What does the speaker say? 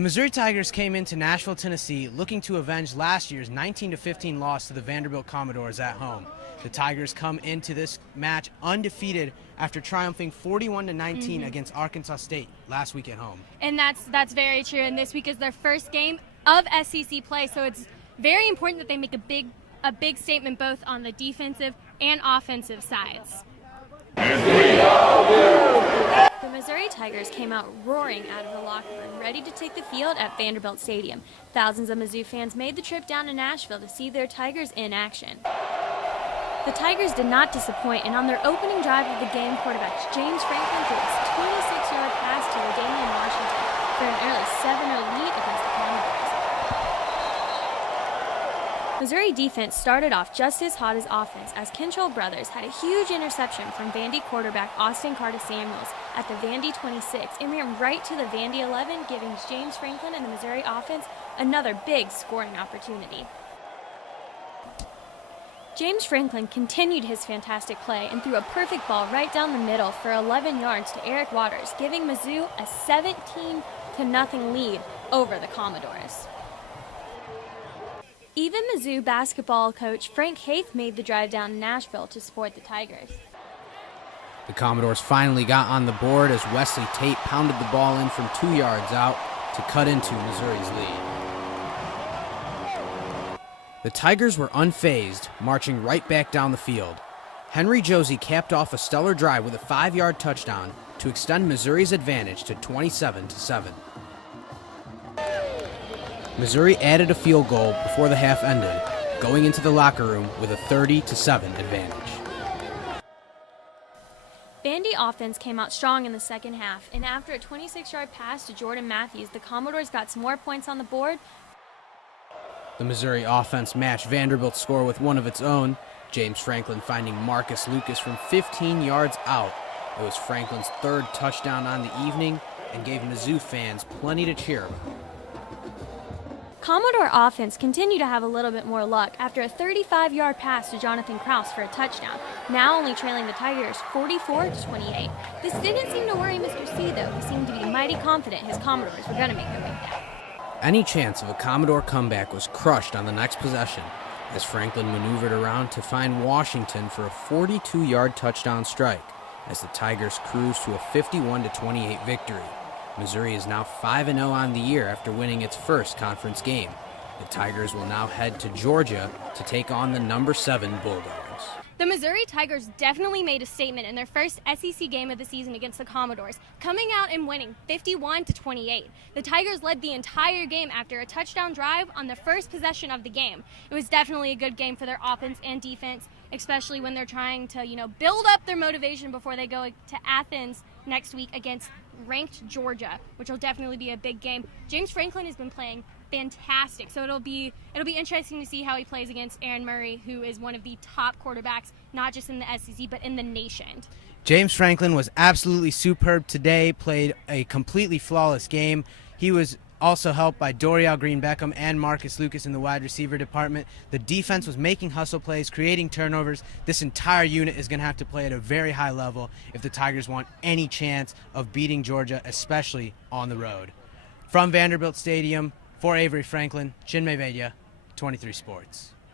The Missouri Tigers came into Nashville, Tennessee looking to avenge last year's 19-15 loss to the Vanderbilt Commodores at home. The Tigers come into this match undefeated after triumphing 41-19 against Arkansas State last week at home. And that's very true, and this week is their first game of SEC play, so it's very important that they make a big statement both on the defensive and offensive sides. The Missouri Tigers came out roaring out of the locker room, ready to take the field at Vanderbilt Stadium. Thousands of Mizzou fans made the trip down to Nashville to see their Tigers in action. The Tigers did not disappoint, and on their opening drive of the game, quarterback James Franklin threw his 26-yard pass to Damian Washington for an early 7-0 lead against the Commodores. Missouri defense started off just as hot as offense, as Kinchell brothers had a huge interception from Vandy quarterback Austin Carter-Samuels at the Vandy 26 and ran right to the Vandy 11, giving James Franklin and the Missouri offense another big scoring opportunity. James Franklin continued his fantastic play and threw a perfect ball right down the middle for 11 yards to Eric Waters, giving Mizzou a 17-0 lead over the Commodores. Even Mizzou basketball coach Frank Haith made the drive down to Nashville to support the Tigers. The Commodores finally got on the board as Wesley Tate pounded the ball in from 2 yards out to cut into Missouri's lead. The Tigers were unfazed, marching right back down the field. Henry Josie capped off a stellar drive with a 5-yard touchdown to extend Missouri's advantage to 27-7. Missouri added a field goal before the half ended, going into the locker room with a 30-7 advantage. Vandy offense came out strong in the second half, and after a 26-yard pass to Jordan Matthews, the Commodores got some more points on the board. The Missouri offense matched Vanderbilt's score with one of its own, James Franklin finding Marcus Lucas from 15 yards out. It was Franklin's third touchdown on the evening and gave Mizzou fans plenty to cheer about. Commodore offense continued to have a little bit more luck after a 35-yard pass to Jonathan Kraus for a touchdown, now only trailing the Tigers 44-28. This didn't seem to worry Mr. C, though. He seemed to be mighty confident his Commodores were going to make their way down. Any chance of a Commodore comeback was crushed on the next possession as Franklin maneuvered around to find Washington for a 42-yard touchdown strike as the Tigers cruised to a 51-28 victory. Missouri is now 5-0 on the year after winning its first conference game. The Tigers will now head to Georgia to take on the number 7 Bulldogs. The Missouri Tigers definitely made a statement in their first SEC game of the season against the Commodores, coming out and winning 51-28. The Tigers led the entire game after a touchdown drive on the first possession of the game. It was definitely a good game for their offense and defense, especially when they're trying to, build up their motivation before they go to Athens next week against ranked Georgia, which will definitely be a big game. James Franklin has been playing fantastic, so it'll be interesting to see how he plays against Aaron Murray, who is one of the top quarterbacks, not just in the SEC, but in the nation. James Franklin was absolutely superb today, played a completely flawless game. He was also helped by Dorial Green-Beckham and Marcus Lucas in the wide receiver department. The defense was making hustle plays, creating turnovers. This entire unit is going to have to play at a very high level if the Tigers want any chance of beating Georgia, especially on the road. From Vanderbilt Stadium, for Avery Franklin, Chinmay, Vaidya, 23 Sports.